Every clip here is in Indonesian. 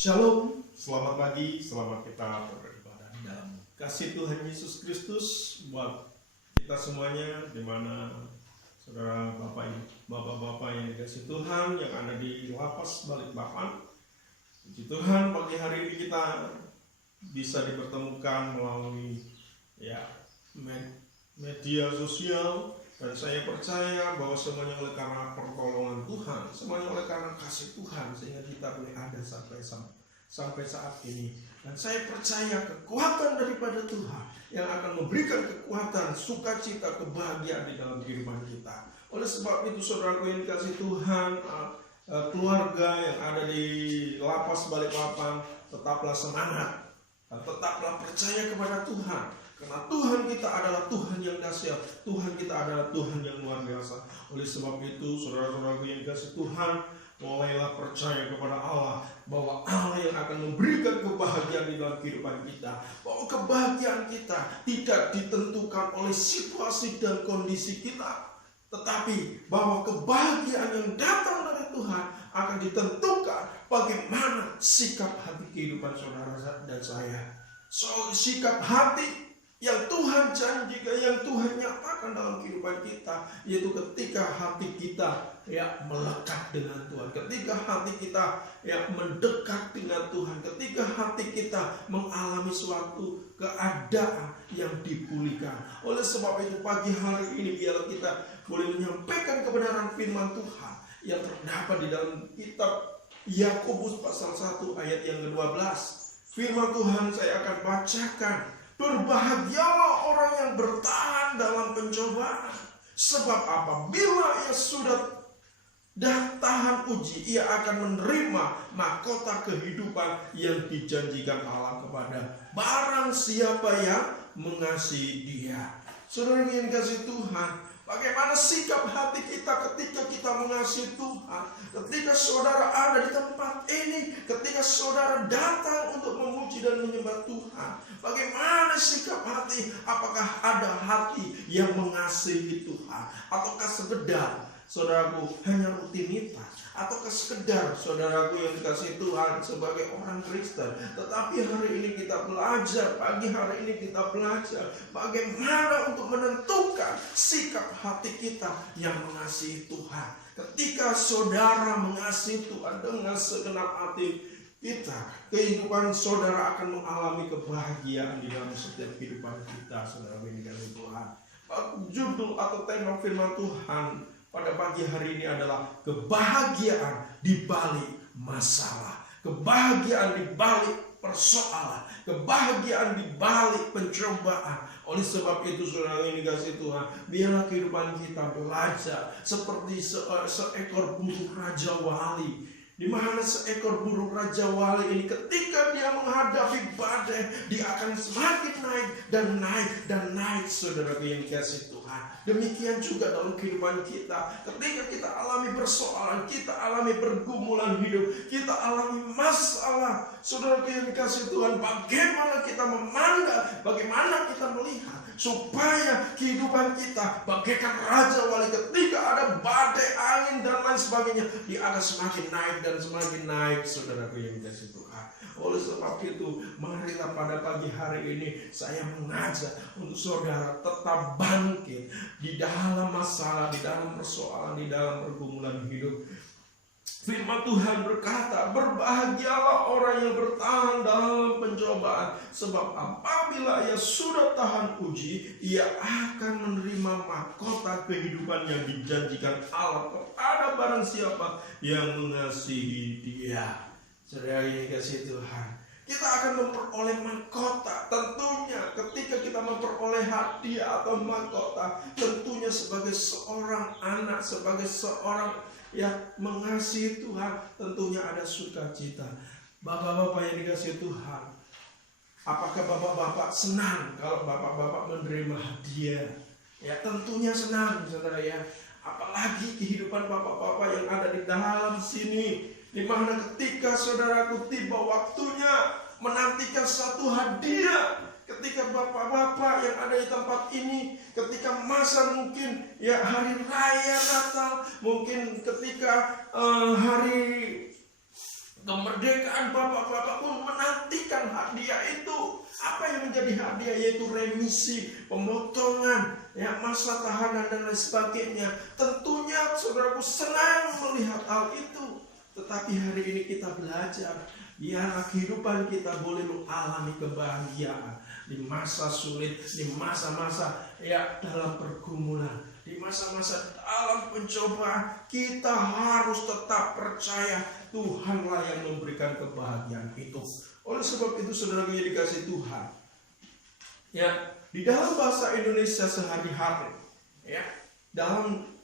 Shalom, selamat pagi, selamat kita beribadah dalam kasih Tuhan Yesus Kristus buat kita semuanya, dimana saudara bapak-bapak yang dikasih Tuhan yang ada di lapas Balikpapan. Puji Tuhan, pagi hari ini kita bisa dipertemukan melalui media sosial, dan saya percaya bahwa semuanya oleh karena pertolongan Tuhan, semuanya oleh karena kasih Tuhan, sehingga kita boleh ada sampai saat ini. Dan saya percaya kekuatan daripada Tuhan yang akan memberikan kekuatan, sukacita, kebahagiaan di dalam kehidupan kita. Oleh sebab itu, saudaraku yang dikasih Tuhan, keluarga yang ada di lapas Balikpapan, tetaplah semangat dan tetaplah percaya kepada Tuhan. Karena Tuhan kita adalah Tuhan yang dahsyat, Tuhan kita adalah Tuhan yang luar biasa. Oleh sebab itu, saudara-saudaraku yang dikasih Tuhan, mulailah percaya kepada Allah, bahwa Allah yang akan memberikan kebahagiaan di dalam kehidupan kita. Bahwa kebahagiaan kita tidak ditentukan oleh situasi dan kondisi kita, tetapi bahwa kebahagiaan yang datang dari Tuhan akan ditentukan bagaimana sikap hati kehidupan saudara dan saya. Sikap hati yang Tuhan janjikan, yang Tuhan nyatakan dalam kehidupan kita, yaitu ketika hati kita melekat dengan Tuhan, ketika hati kita mendekat dengan Tuhan, ketika hati kita mengalami suatu keadaan yang dipulihkan. Oleh sebab itu, pagi hari ini biarlah kita boleh menyampaikan kebenaran firman Tuhan yang terdapat di dalam kitab Yakobus pasal 1 ayat yang ke-12. Firman Tuhan saya akan bacakan. Berbahagialah orang yang bertahan dalam pencobaan, sebab apabila ia sudah tahan uji, ia akan menerima mahkota kehidupan yang dijanjikan Allah kepada barang siapa yang mengasihi Dia. Saudara yang dikasihi Tuhan, bagaimana sikap hati kita ketika kita mengasihi Tuhan? Ketika saudara ada di tempat ini, ketika saudara datang untuk memuji dan menyembah Tuhan, bagaimana sikap hati? Apakah ada hati yang mengasihi Tuhan? Ataukah sekedar saudaraku hanya rutinitas? Ataukah sekedar saudaraku yang dikasihi Tuhan sebagai orang Kristen? Tetapi hari ini kita belajar, pagi hari ini kita belajar bagaimana untuk menentukan sikap hati kita yang mengasihi Tuhan. Ketika saudara mengasihi Tuhan dengan segenap hati kita, kehidupan saudara akan mengalami kebahagiaan di dalam setiap kehidupan kita, saudara yang dikasihi Tuhan. Judul atau tema firman Tuhan pada pagi hari ini adalah kebahagiaan di balik masalah, kebahagiaan di balik persoalan, kebahagiaan di balik pencobaan. Oleh sebab itu, saudara yang dikasihi Tuhan, biarlah kehidupan kita belajar seperti seekor burung Raja Wali, di mana seekor burung Raja Wali ini ketika dia menghadapi badai, dia akan semakin naik dan naik dan naik, saudara yang dikasihi Tuhan. Demikian juga dalam kehidupan kita, ketika kita alami persoalan, kita alami pergumulan hidup, kita alami masalah, saudara yang dikasihi Tuhan, bagaimana kita memandang, bagaimana kita melihat, supaya kehidupan kita bagaikan Raja Wali. Ketika ada badai, angin dan lain sebagainya, dia akan semakin naik dan semakin naik, saudaraku yang dikasihi Tuhan. Oleh sebab itu, marilah pada pagi hari ini saya mengajak untuk saudara tetap bangkit di dalam masalah, di dalam persoalan, di dalam pergumulan hidup. Firman Tuhan berkata, berbahagialah orang yang bertahan dalam pencobaan, sebab apabila ia sudah tahan uji, ia akan menerima mahkota kehidupan yang dijanjikan Allah kepada barang siapa yang mengasihi Dia. Saudara yang dikasihi Tuhan, kita akan memperoleh mahkota. Tentunya ketika kita memperoleh hadiah atau mahkota, tentunya sebagai seorang anak, sebagai seorang yang mengasihi Tuhan, tentunya ada sukacita. Bapak-bapak yang dikasihi Tuhan, apakah bapak-bapak senang kalau bapak-bapak menerima hadiah? Ya, tentunya senang, saudara ya. Apalagi kehidupan bapak-bapak yang ada di dalam sini, di mana ketika saudaraku tiba waktunya menantikan satu hadiah, ketika bapak-bapak yang ada di tempat ini, ketika masa mungkin hari raya Natal, mungkin ketika hari kemerdekaan bapak-bapak hak dia itu. Apa yang menjadi hak dia? Yaitu remisi, pemotongan, ya, masa tahanan dan lain sebagainya. Tentunya saudaraku senang melihat hal itu. Tetapi hari ini kita belajar, biarlah kehidupan kita boleh mengalami kebahagiaan di masa sulit, di masa-masa ya dalam pergumulan, di masa-masa dalam pencobaan. Kita harus tetap percaya Tuhanlah yang memberikan kebahagiaan itu. Oleh sebab itu saudara yang dikasih Tuhan, ya, di dalam bahasa Indonesia sehari-hari, ya, dalam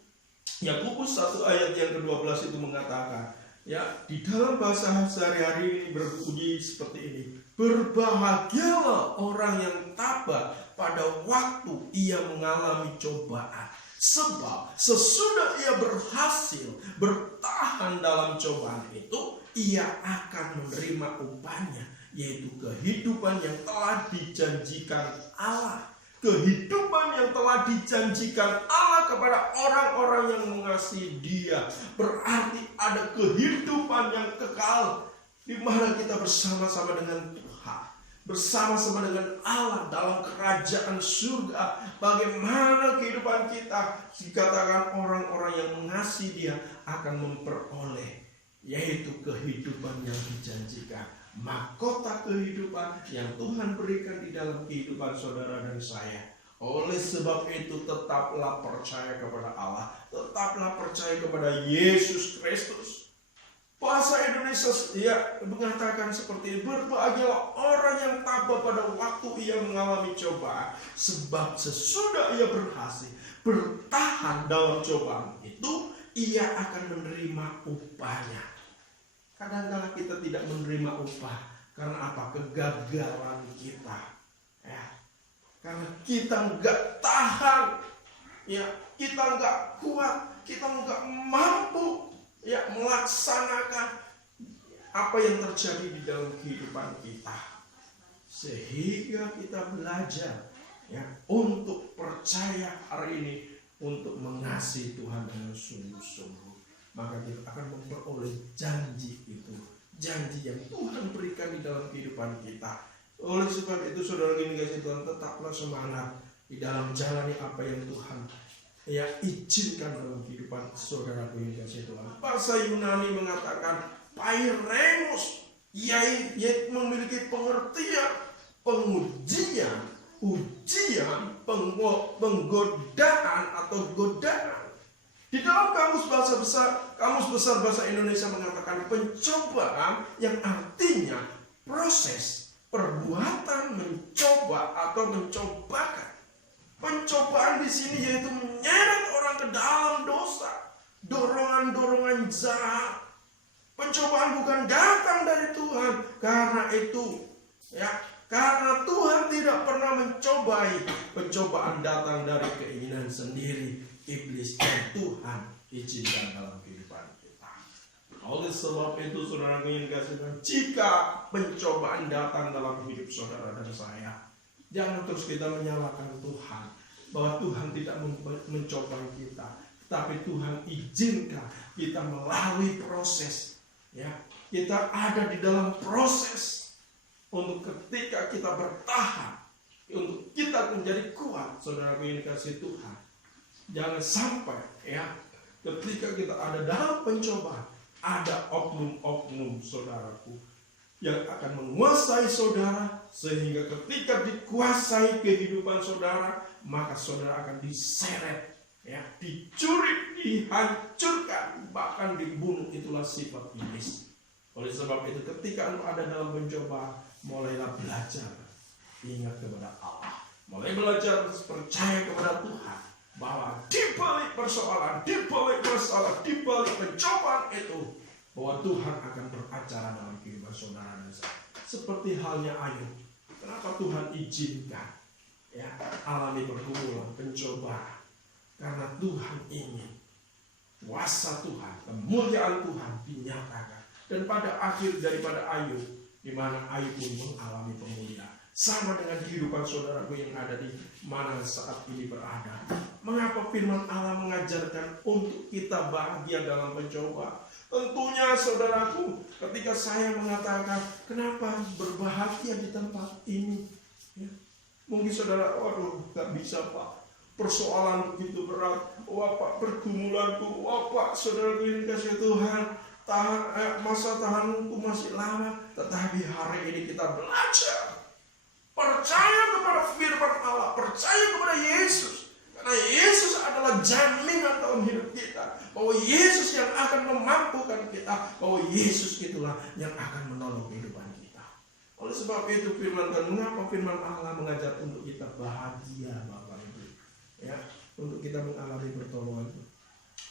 Yakobus 1 ayat yang ke-12 itu mengatakan, ya, di dalam bahasa sehari-hari ini berbunyi seperti ini: berbahagialah orang yang tabah pada waktu ia mengalami cobaan, sebab sesudah ia berhasil bertahan dalam cobaan itu, ia akan menerima upahnya, yaitu kehidupan yang telah dijanjikan Allah. Kehidupan yang telah dijanjikan Allah kepada orang-orang yang mengasihi Dia. Berarti ada kehidupan yang kekal, di mana kita bersama-sama dengan Tuhan, bersama-sama dengan Allah dalam kerajaan surga. Bagaimana kehidupan kita? Dikatakan orang-orang yang mengasihi Dia akan memperoleh, yaitu kehidupan yang dijanjikan, mahkota kehidupan yang Tuhan berikan di dalam kehidupan saudara dan saya. Oleh sebab itu tetaplah percaya kepada Allah, tetaplah percaya kepada Yesus Kristus. Bahasa Indonesia ya mengatakan seperti ini: berbahagialah orang yang tabah pada waktu ia mengalami cobaan, sebab sesudah ia berhasil bertahan dalam cobaan itu, ia akan menerima upahnya. Kadang-kadang kita tidak menerima upah karena apa? Kegagalan kita, ya, karena kita nggak tahan, ya, kita nggak kuat, kita nggak mampu, ya, melaksanakan apa yang terjadi di dalam kehidupan kita, sehingga kita belajar, ya, untuk percaya hari ini, untuk mengasihi Tuhan dengan sungguh-sungguh. Maka kita akan memperoleh janji itu, janji yang Tuhan berikan di dalam kehidupan kita. Oleh sebab itu saudara yang dikasihi Tuhan, tetaplah semangat di dalam jalani apa yang Tuhan ya izinkan dalam kehidupan saudara yang dikasihi Tuhan. Bahasa Yunani mengatakan pairemos, yaitu memiliki pengertian pengujian, ujian, penggodaan atau godaan. Di dalam kamus besar bahasa Indonesia mengatakan pencobaan, yang artinya proses perbuatan mencoba atau mencobakan. Pencobaan di sini yaitu menyeret orang ke dalam dosa, dorongan-dorongan jahat. Pencobaan bukan datang dari Tuhan, karena itu, ya, karena Tuhan tidak pernah mencobai. Pencobaan datang dari keinginan sendiri iblis, dan Tuhan izinkan dalam kehidupan kita. Oleh sebab itu saudara yang dikasihi Tuhan, jika pencobaan datang dalam hidup saudara dan saya, jangan terus kita menyalahkan Tuhan bahwa Tuhan tidak mencobai kita, tetapi Tuhan izinkan kita melalui proses, ya, kita ada di dalam proses untuk ketika kita bertahan, untuk kita menjadi kuat. Saudara yang dikasihi Tuhan, jangan sampai, ya, ketika kita ada dalam pencobaan, ada oknum-oknum saudaraku yang akan menguasai saudara, sehingga ketika dikuasai kehidupan saudara, maka saudara akan diseret, ya, dicuri, dihancurkan, bahkan dibunuh. Itulah sifat iblis. Oleh sebab itu ketika anda ada dalam pencobaan, mulailah belajar ingat kepada Allah, mulai belajar percaya kepada Tuhan, bahwa di balik persoalan, di balik masalah, di balik pencobaan itu, bahwa Tuhan akan beracara dalam kehidupan saudara dan saya. Seperti halnya Ayub, kenapa Tuhan izinkan, ya, alami pergumulan, pencobaan? Karena Tuhan ingin kuasa Tuhan, kemuliaan Tuhan dinyatakan. Dan pada akhir daripada Ayub, di mana Ayub pun mengalami pemulihaan. Sama dengan kehidupan saudaraku yang ada di mana saat ini berada. Mengapa firman Allah mengajarkan untuk kita bahagia dalam pencobaan? Tentunya saudaraku, ketika saya mengatakan, Kenapa berbahagia di tempat ini? Ya. Mungkin saudara, waduh, gak bisa Pak. Persoalan begitu berat. Wah Pak, pergumulanku. Wah Pak, saudara ini kasih Tuhan. Masa tahanku masih lama. Tetapi hari ini kita belajar. Percaya kepada firman Allah. Percaya kepada Yesus. Karena Yesus adalah jaminan dalam hidup kita. Bahwa Yesus yang akan memampukan kita. Bahwa Yesus itulah yang akan menolong kehidupan kita. Oleh sebab itu firman Tuhan, mengapa firman Allah mengajar untuk kita bahagia Bapak Ibu? Ya, untuk kita mengalami pertolongan.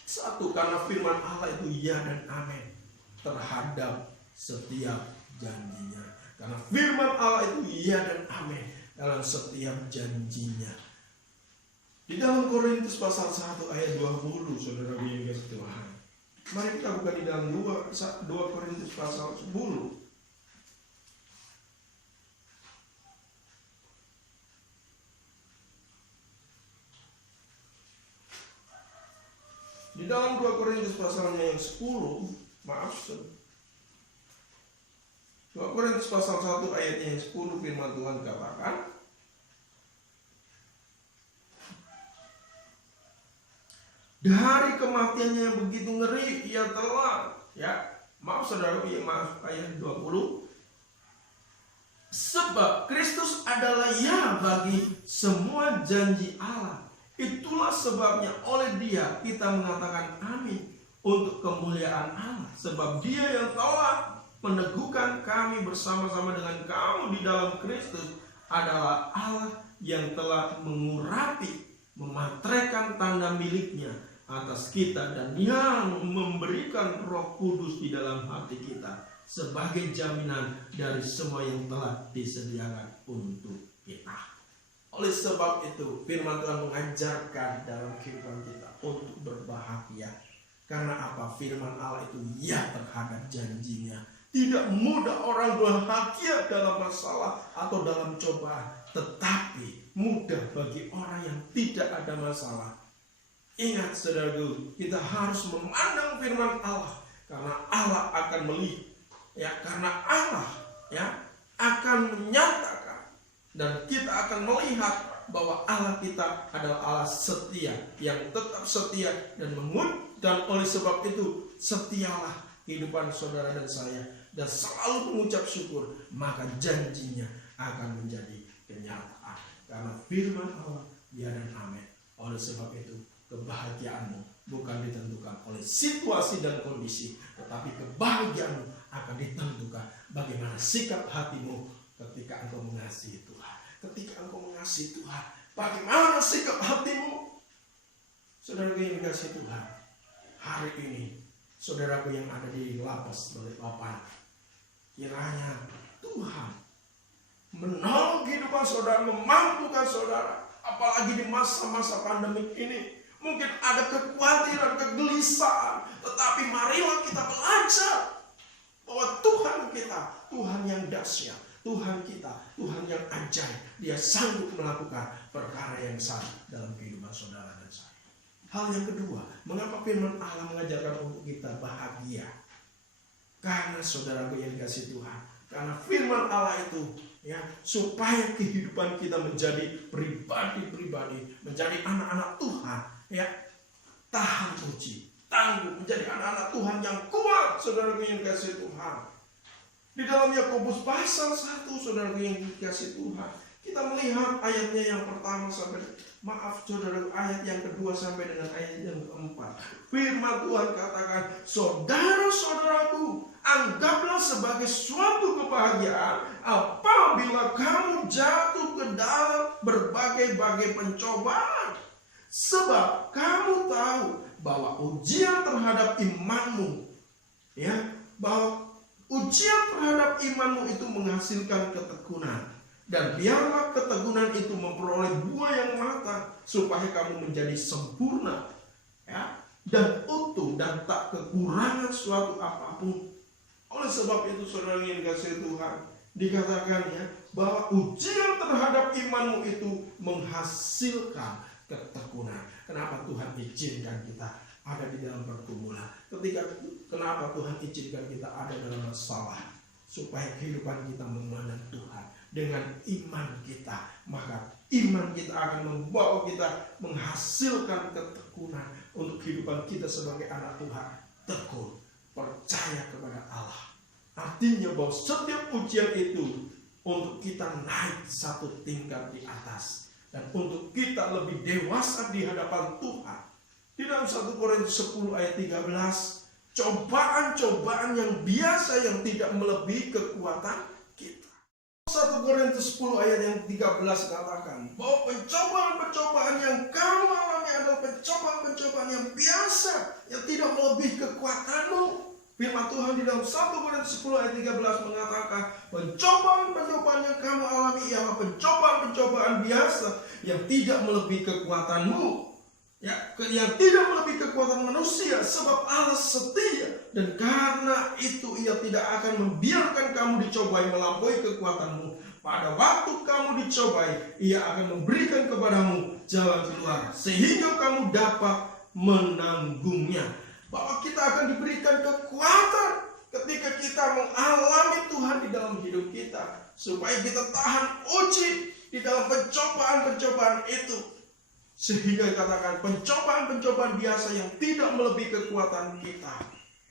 Satu, karena firman Allah itu ya dan amin terhadap setiap janjinya. Karena firman Allah itu ya dan amin dalam setiap janjinya. Di dalam Korintus pasal 1 ayat 20, saudara yang kasih Tuhan. Mari kita buka di dalam 2 Korintus pasal 10. Di dalam 2 Korintus pasalnya yang 10, 2 Korintus pasal 1 ayatnya yang 10, firman Tuhan katakan, dari kematiannya yang begitu ngeri, ia telah, ayat 20. Sebab Kristus adalah ya bagi semua janji Allah. Itulah sebabnya oleh Dia kita mengatakan amin untuk kemuliaan Allah. Sebab Dia yang telah meneguhkan kami bersama-sama dengan kamu di dalam Kristus adalah Allah yang telah mengurapi, memantraikan tanda miliknya atas kita dan yang memberikan Roh Kudus di dalam hati kita sebagai jaminan dari semua yang telah disediakan untuk kita. Oleh sebab itu firman Tuhan mengajarkan dalam kehidupan kita untuk berbahagia. Karena apa? Firman Allah itu ya terhadap janjinya. Tidak mudah orang bahagia dalam masalah atau dalam cobaan, tetapi mudah bagi orang yang tidak ada masalah. Ingat saudaraku, kita harus memandang firman Allah karena Allah akan melihat, karena Allah akan menyatakan dan kita akan melihat bahwa Allah kita adalah Allah setia yang tetap setia dan oleh sebab itu setialah kehidupan saudara dan saya dan selalu mengucap syukur, maka janjinya akan menjadi kenyataan karena firman Allah ya dan amin. Oleh sebab itu kebahagiaanmu bukan ditentukan oleh situasi dan kondisi, tetapi kebahagiaanmu akan ditentukan bagaimana sikap hatimu ketika engkau mengasihi Tuhan. Ketika engkau mengasihi Tuhan, bagaimana sikap hatimu? Saudaraku yang dikasihi Tuhan, hari ini saudaraku yang ada di lapas Balikpapan, kiranya Tuhan menolong kehidupan saudara, memampukan saudara, apalagi di masa-masa pandemi ini. Mungkin ada kekhawatiran, kegelisahan, tetapi marilah kita belajar bahwa Tuhan kita, Tuhan yang dahsyat, Tuhan kita, Tuhan yang ajaib. Dia sanggup melakukan perkara yang sama dalam kehidupan saudara dan saya. Hal yang kedua, mengapa firman Allah mengajarkan untuk kita bahagia? Karena saudaraku yang dikasihi Tuhan, karena firman Allah itu supaya kehidupan kita menjadi pribadi-pribadi, menjadi anak-anak Tuhan, tahan uji, tangguh, menjadi anak-anak Tuhan yang kuat, saudaraku yang dikasihi Tuhan. Di dalam Yakobus pasal 1, saudaraku yang dikasihi Tuhan, kita melihat ayatnya yang pertama ayat yang kedua sampai dengan ayat yang keempat. Firman Tuhan katakan, saudara-saudaraku, anggaplah sebagai suatu kebahagiaan apabila kamu jatuh ke dalam berbagai-bagai pencobaan. Sebab kamu tahu bahwa ujian terhadap imanmu, bahwa ujian terhadap imanmu itu menghasilkan ketekunan. Dan biarlah ketekunan itu memperoleh buah yang matang, supaya kamu menjadi sempurna, dan utuh dan tak kekurangan suatu apapun. Oleh sebab itu saudara yang dikasihi Tuhan, dikatakan bahwa ujian terhadap imanmu itu menghasilkan ketekunan. Kenapa Tuhan izinkan kita ada di dalam pergumulan? Kenapa Tuhan izinkan kita ada dalam masalah? supaya kehidupan kita memandang Tuhan dengan iman kita. Maka iman kita akan membawa kita menghasilkan ketekunan untuk kehidupan kita sebagai anak Tuhan. Tekun, percaya kepada Allah. Artinya bahwa setiap ujian itu untuk kita naik satu tingkat di atas, dan untuk kita lebih dewasa di hadapan Tuhan. Di dalam 1 Korintus 10 ayat 13, cobaan-cobaan yang biasa yang tidak melebihi kekuatan kita. 1 Korintus 10 ayat yang 13 katakan bahwa pencobaan-pencobaan yang kamu alami adalah pencobaan-pencobaan yang biasa yang tidak melebihi kekuatanmu. Firman Tuhan di dalam 1 Korintus 10 ayat 13 mengatakan pencobaan-pencobaan yang kamu alami ialah pencobaan-pencobaan biasa yang tidak melebihi kekuatanmu, yang tidak melebihi kekuatan manusia, sebab Allah setia, dan karena itu Ia tidak akan membiarkan kamu dicobai melampaui kekuatanmu. Pada waktu kamu dicobai, Ia akan memberikan kepadamu jalan keluar sehingga kamu dapat menanggungnya. Bahwa kita akan diberikan kekuatan ketika kita mengalami Tuhan di dalam hidup kita, supaya kita tahan uji di dalam pencobaan-pencobaan itu, sehingga dikatakan pencobaan-pencobaan biasa yang tidak melebihi kekuatan kita,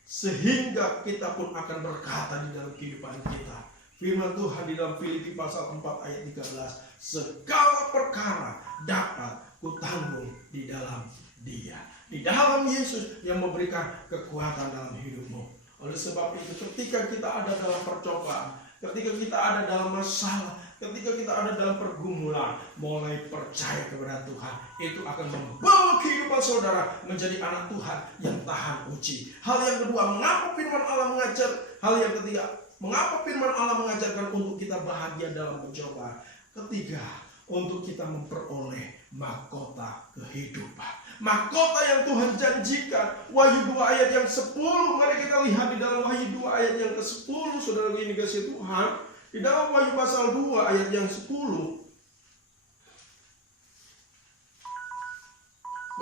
sehingga kita pun akan berkata di dalam kehidupan kita. Firman Tuhan di dalam Filipi pasal 4 ayat 13, segala perkara dapat kutanggung di dalam Dia, di dalam Yesus yang memberikan kekuatan dalam hidupmu. Oleh sebab itu, ketika kita ada dalam percobaan, ketika kita ada dalam masalah, ketika kita ada dalam pergumulan, mulai percaya kepada Tuhan. Itu akan membawa kehidupan saudara menjadi anak Tuhan yang tahan uji. Hal yang kedua, mengapa firman Allah mengajar? Hal yang ketiga, mengapa firman Allah mengajarkan untuk kita bahagia dalam pencobaan? Ketiga, untuk kita memperoleh mahkota kehidupan. Mahkota yang Tuhan janjikan. Wahyu 2 ayat yang 10. Mari kita lihat di dalam Wahyu 2 ayat yang ke-10. Saudara ini kasih Tuhan. Di dalam Wahyu pasal 2 ayat yang 10.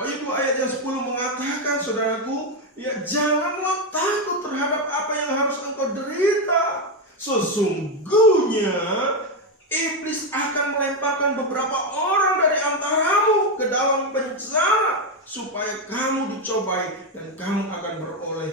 Wahyu 2 ayat yang 10 mengatakan, saudaraku, ya janganlah takut terhadap apa yang harus engkau derita. Sesungguhnya iblis akan melemparkan beberapa orang dari antaramu ke dalam penjara, supaya kamu dicobai dan kamu akan beroleh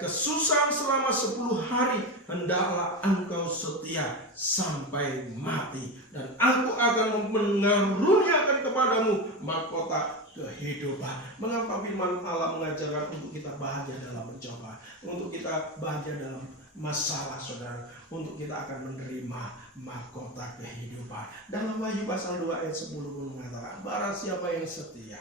kesusahan selama 10 hari. Hendaklah engkau setia sampai mati, dan aku akan mengaruniakan kepadamu mahkota kehidupan. Mengapa firman Allah mengajarkan untuk kita bahagia dalam pencobaan, untuk kita bahagia dalam masalah, saudara, untuk kita akan menerima mahkota kehidupan. Dalam Wahyu pasal 2 ayat 10 pun mengatakan, barang siapa yang setia,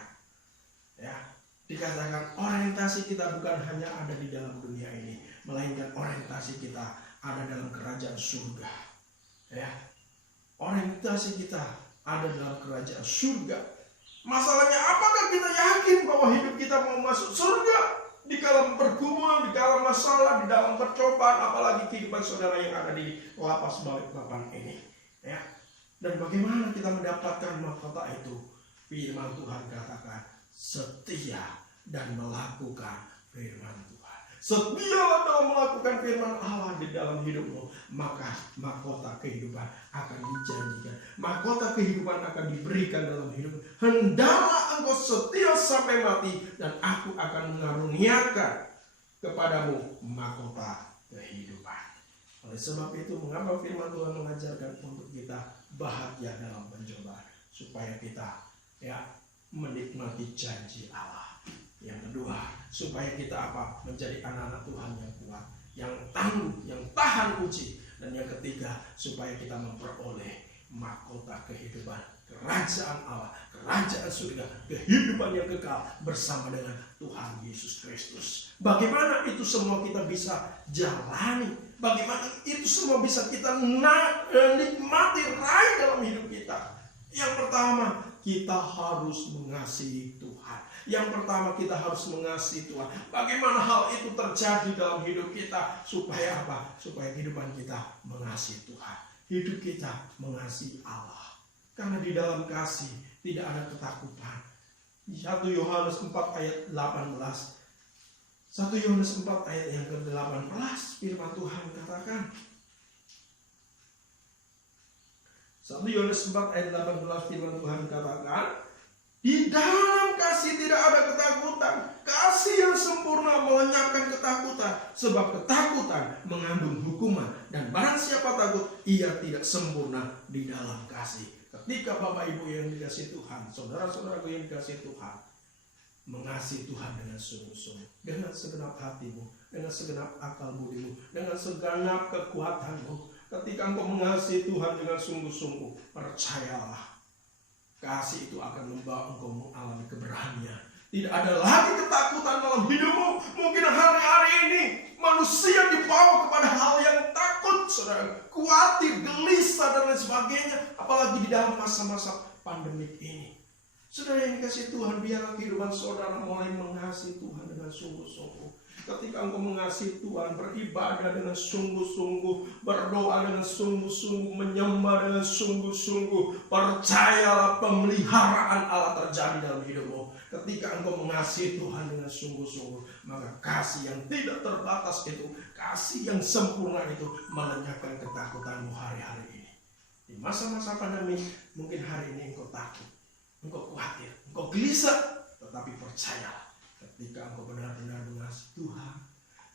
dikatakan orientasi kita bukan hanya ada di dalam dunia ini, melainkan orientasi kita ada dalam kerajaan surga. Orientasi kita ada dalam kerajaan surga. Masalahnya, apakah kita yakin bahwa hidup kita mau masuk surga? Di dalam pergumulan, di dalam masalah, di dalam percobaan, apalagi kehidupan saudara yang ada di lapas Balikpapan ini. Dan bagaimana kita mendapatkan mahkota itu? Firman Tuhan katakan, setia dan melakukan firman Tuhan. Setialah dalam melakukan firman Allah di dalam hidupmu, maka mahkota kehidupan akan dijanjikan. Mahkota kehidupan akan diberikan dalam hidupmu. Hendaklah engkau setia sampai mati, dan aku akan mengaruniakan kepadamu mahkota kehidupan. Oleh sebab itu, mengapa firman Tuhan mengajarkan untuk kita bahagia dalam pencobaan, supaya kita menikmati janji Allah. Yang kedua, supaya kita menjadi anak-anak Tuhan yang kuat, yang tangguh, yang tahan uji. Dan yang ketiga, supaya kita memperoleh mahkota kehidupan, kerajaan Allah, kerajaan surga, kehidupan yang kekal bersama dengan Tuhan Yesus Kristus. Bagaimana itu semua kita bisa jalani? Bagaimana itu semua bisa kita nikmati, raih dalam hidup kita? Yang pertama, kita harus mengasihi Tuhan. Yang pertama, kita harus mengasihi Tuhan. Bagaimana hal itu terjadi dalam hidup kita? Supaya apa? Supaya kehidupan kita mengasihi Tuhan. Hidup kita mengasihi Allah. Karena di dalam kasih tidak ada ketakutan. 1 Yohanes 4 ayat 18. 1 Yohanes 4 ayat yang ke-18, firman Tuhan katakan, 1 Yohanes 4 ayat 18 firman Tuhan katakan, di dalam kasih tidak ada ketakutan. Kasih yang sempurna melenyapkan ketakutan, sebab ketakutan mengandung hukuman, dan barang siapa takut, ia tidak sempurna di dalam kasih. Ketika Bapak Ibu yang dikasihi Tuhan, saudara-saudaraku yang dikasihi Tuhan, mengasihi Tuhan dengan sungguh-sungguh, dengan segenap hatimu, dengan segenap akal budimu, dengan segenap kekuatanmu. Ketika engkau mengasihi Tuhan dengan sungguh-sungguh, percayalah, kasih itu akan membawa engkau mengalami keberanian. Tidak ada lagi ketakutan dalam hidupmu. Mungkin hari-hari ini manusia dibawa kepada hal yang takut, saudara, khawatir, gelisah dan lain sebagainya. Apalagi di dalam masa-masa pandemik ini. Saudara yang dikasihi Tuhan, biarlah kehidupan saudara mulai mengasihi Tuhan dengan sungguh-sungguh. Ketika engkau mengasihi Tuhan, beribadah dengan sungguh-sungguh, berdoa dengan sungguh-sungguh, menyembah dengan sungguh-sungguh, percayalah pemeliharaan Allah terjadi dalam hidupmu. Ketika engkau mengasihi Tuhan dengan sungguh-sungguh, maka kasih yang tidak terbatas itu, kasih yang sempurna itu melenyapkan ketakutanmu hari-hari ini. Di masa-masa pandemi, mungkin hari ini engkau takut, engkau khawatir, engkau gelisah, tetapi percayalah, ketika engkau benar-benar mengasihi Tuhan,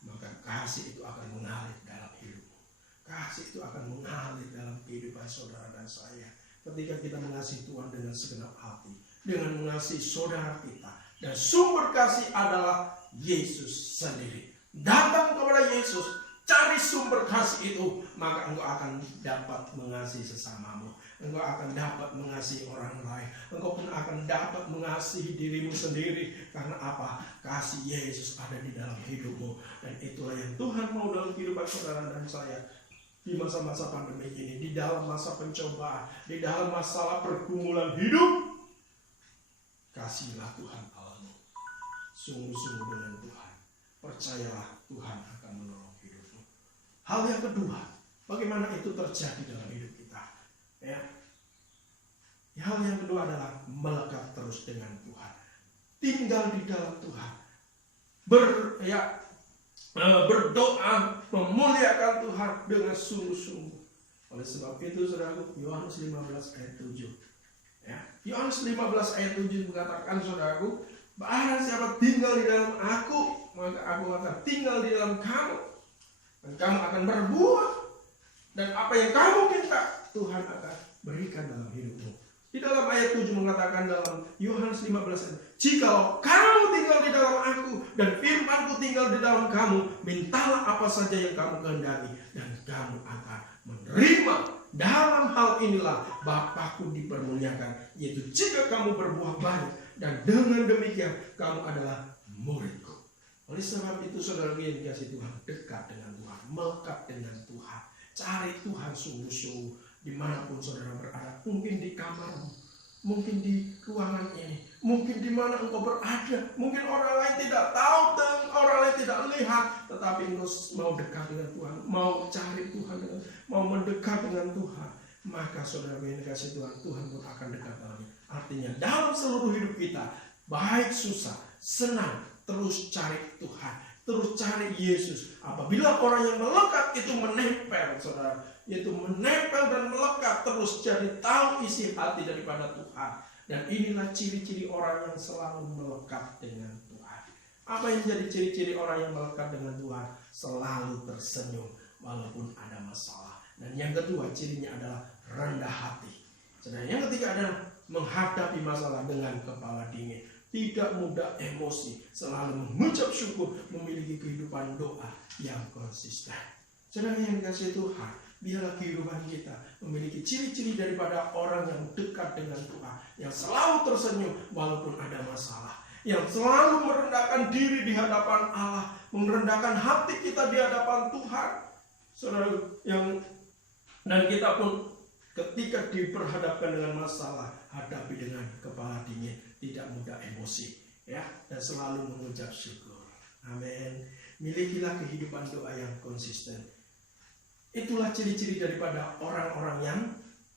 maka kasih itu akan mengalir dalam hidupmu. Kasih itu akan mengalir dalam kehidupan saudara dan saya. Ketika kita mengasihi Tuhan dengan segenap hati, dengan mengasihi saudara kita, dan sumber kasih adalah Yesus sendiri. Datang kepada Yesus, cari sumber kasih itu, maka engkau akan dapat mengasihi sesamamu. Engkau akan dapat mengasihi orang lain. Engkau pun akan dapat mengasihi dirimu sendiri. Karena apa? Kasih Yesus ada di dalam hidupmu. Dan itulah yang Tuhan mau dalam kehidupan saudara dan saya. Di masa-masa pandemi ini, di dalam masa pencobaan, di dalam masalah pergumulan hidup, kasihilah Tuhan Allahmu. Sungguh-sungguh dengan Tuhan. Percayalah Tuhan akan menolong hidupmu. Hal yang kedua, bagaimana itu terjadi dalam hidup kita? Ya. Hal yang kedua adalah melekat terus dengan Tuhan. Tinggal di dalam Tuhan. Berdoa, memuliakan Tuhan dengan sungguh-sungguh. Oleh sebab itu, saudaraku, Yohanes 15 ayat 7. Ya. Yohanes 15 ayat 7 mengatakan, saudaraku, barang siapa tinggal di dalam aku, maka aku akan tinggal di dalam kamu. Dan kamu akan berbuah. Dan apa yang kamu minta, Tuhan akan berikan dalam hidupmu. Di dalam ayat 7 mengatakan dalam Yohanes 15 ayat, jikalau kamu tinggal di dalam aku dan firmanku tinggal di dalam kamu, mintalah apa saja yang kamu kehendaki dan kamu akan menerima. Dalam hal inilah Bapakku dipermuliakan, yaitu jika kamu berbuah banyak, dan dengan demikian kamu adalah muridku. Oleh sebab itu, saudara yang dikasihi Tuhan, dekat dengan Tuhan, melekat dengan Tuhan, cari Tuhan sungguh-sungguh. Dimanapun saudara berada, mungkin di kamarmu, mungkin di ruangan ini, mungkin di mana engkau berada, mungkin orang lain tidak tahu dan orang lain tidak lihat, tetapi engkau mau dekat dengan Tuhan, mau cari Tuhan, mau mendekat dengan Tuhan, maka saudara yang dikasihi Tuhan, Tuhan pun akan dekat dalamnya. Artinya dalam seluruh hidup kita, baik susah, senang, terus cari Tuhan, terus cari Yesus. Apabila orang yang melekat itu menempel, saudara, yaitu menempel dan melekat terus, jadi tahu isi hati daripada Tuhan. Dan inilah ciri-ciri orang yang selalu melekat dengan Tuhan. Apa yang jadi ciri-ciri orang yang melekat dengan Tuhan? Selalu tersenyum walaupun ada masalah. Dan yang kedua, cirinya adalah rendah hati. Dan yang ketiga adalah menghadapi masalah dengan kepala dingin, tidak mudah emosi, selalu mengucap syukur, memiliki kehidupan doa yang konsisten. Saudara yang dikasihi Tuhan, biarlah kehidupan kita memiliki ciri-ciri daripada orang yang dekat dengan Tuhan, yang selalu tersenyum walaupun ada masalah, yang selalu merendahkan diri di hadapan Allah, merendahkan hati kita di hadapan Tuhan. Saudara, dan kita pun ketika diperhadapkan dengan masalah, hadapi dengan kepala dingin, tidak mudah emosi, ya, dan selalu mengucap syukur. Amin. Milikilah kehidupan doa yang konsisten. Itulah ciri-ciri daripada orang-orang yang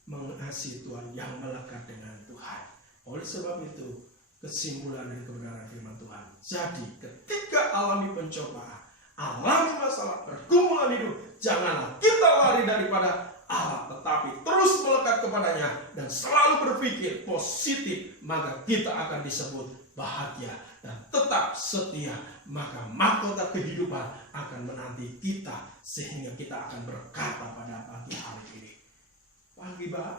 mengasihi Tuhan, yang melekat dengan Tuhan. Oleh sebab itu, kesimpulan dari kebenaran firman Tuhan. Jadi, ketika alami pencobaan, alami masalah, pergumulan hidup, janganlah kita lari daripada Allah, tetapi terus melekat kepadanya dan selalu berpikir positif, maka kita akan disebut bahagia dan tetap setia. Maka mahkota kehidupan akan menanti kita, sehingga kita akan berkata pada pagi hari ini.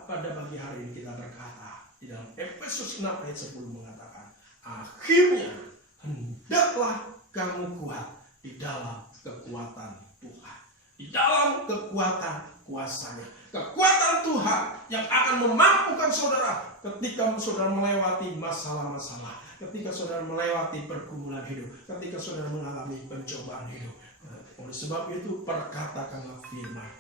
Pada pagi hari ini kita berkata di dalam Efesus 6 ayat 10 mengatakan, akhirnya hendaklah kamu kuat di dalam kekuatan Tuhan, di dalam kekuatan kuasanya, kekuatan Tuhan yang akan memampukan saudara ketika saudara melewati masalah-masalah, ketika saudara melewati pergumulan hidup, ketika saudara mengalami pencobaan hidup. Oleh sebab itu perkatakanlah firman,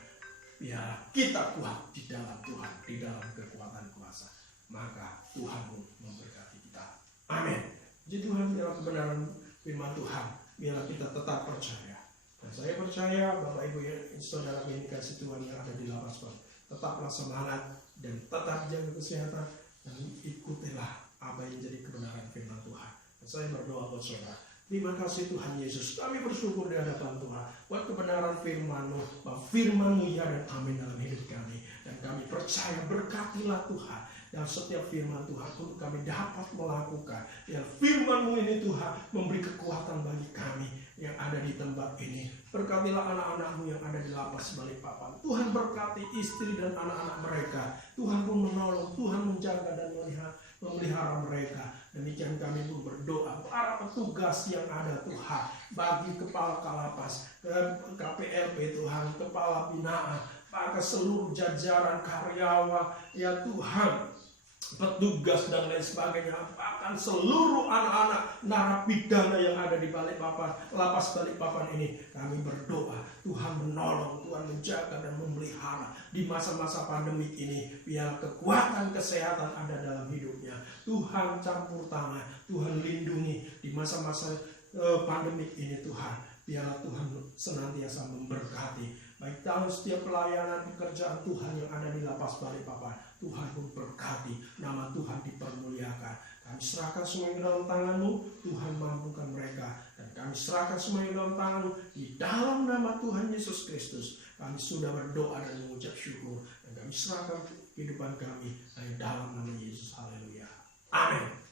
biar kita kuat di dalam Tuhan, di dalam kekuatan kuasa, maka Tuhan pun memberkati kita. Amin. Jadi Tuhan, biarlah kebenaran firman Tuhan, biarlah kita tetap percaya. Dan saya percaya Bapak Ibu ya, saudara yang dikasih Tuhan yang ada di lapas, tetaplah semangat dan tetap jaga kesehatan dan ikutilah apa yang jadi kebenaran firman Tuhan. Dan saya berdoa buat saudara. Terima kasih Tuhan Yesus, kami bersyukur di hadapan Tuhan buat kebenaran firman-Mu, bahwa firman-Mu ya dan amin dalam hidup kami. Dan kami percaya, berkatilah Tuhan dalam setiap firman Tuhan untuk kami dapat melakukan. Ya firman-Mu ini Tuhan memberi kekuatan bagi kami yang ada di tempat ini. Berkatilah anak-anak-Mu yang ada di lapas Balikpapan. Tuhan berkati istri dan anak-anak mereka. Tuhan pun menolong, Tuhan menjaga dan memelihara mereka. Demikian kami pun berdoa para petugas yang ada Tuhan, bagi kepala kalapas, KPLP Tuhan, kepala binaan, para seluruh jajaran karyawan ya Tuhan, petugas dan lain sebagainya, bahkan seluruh anak-anak narapidana yang ada di Balikpapan, lapas Balikpapan ini, kami berdoa Tuhan menolong, Tuhan menjaga dan memelihara di masa-masa pandemik ini. Biar kekuatan kesehatan ada dalam hidupnya. Tuhan campur tangan, Tuhan lindungi di masa-masa pandemik ini Tuhan. Biarlah Tuhan senantiasa memberkati baik dalam setiap pelayanan pekerjaan Tuhan yang ada di lapas Balikpapan. Tuhan pun berkati, nama Tuhan dipermuliakan. Kami serahkan semuanya dalam tangan-Mu, Tuhan mampukan mereka. Dan kami serahkan semuanya dalam tangan-Mu, di dalam nama Tuhan Yesus Kristus. Kami sudah berdoa dan mengucap syukur. Dan kami serahkan kehidupan kami dalam nama Yesus. Haleluya. Amin.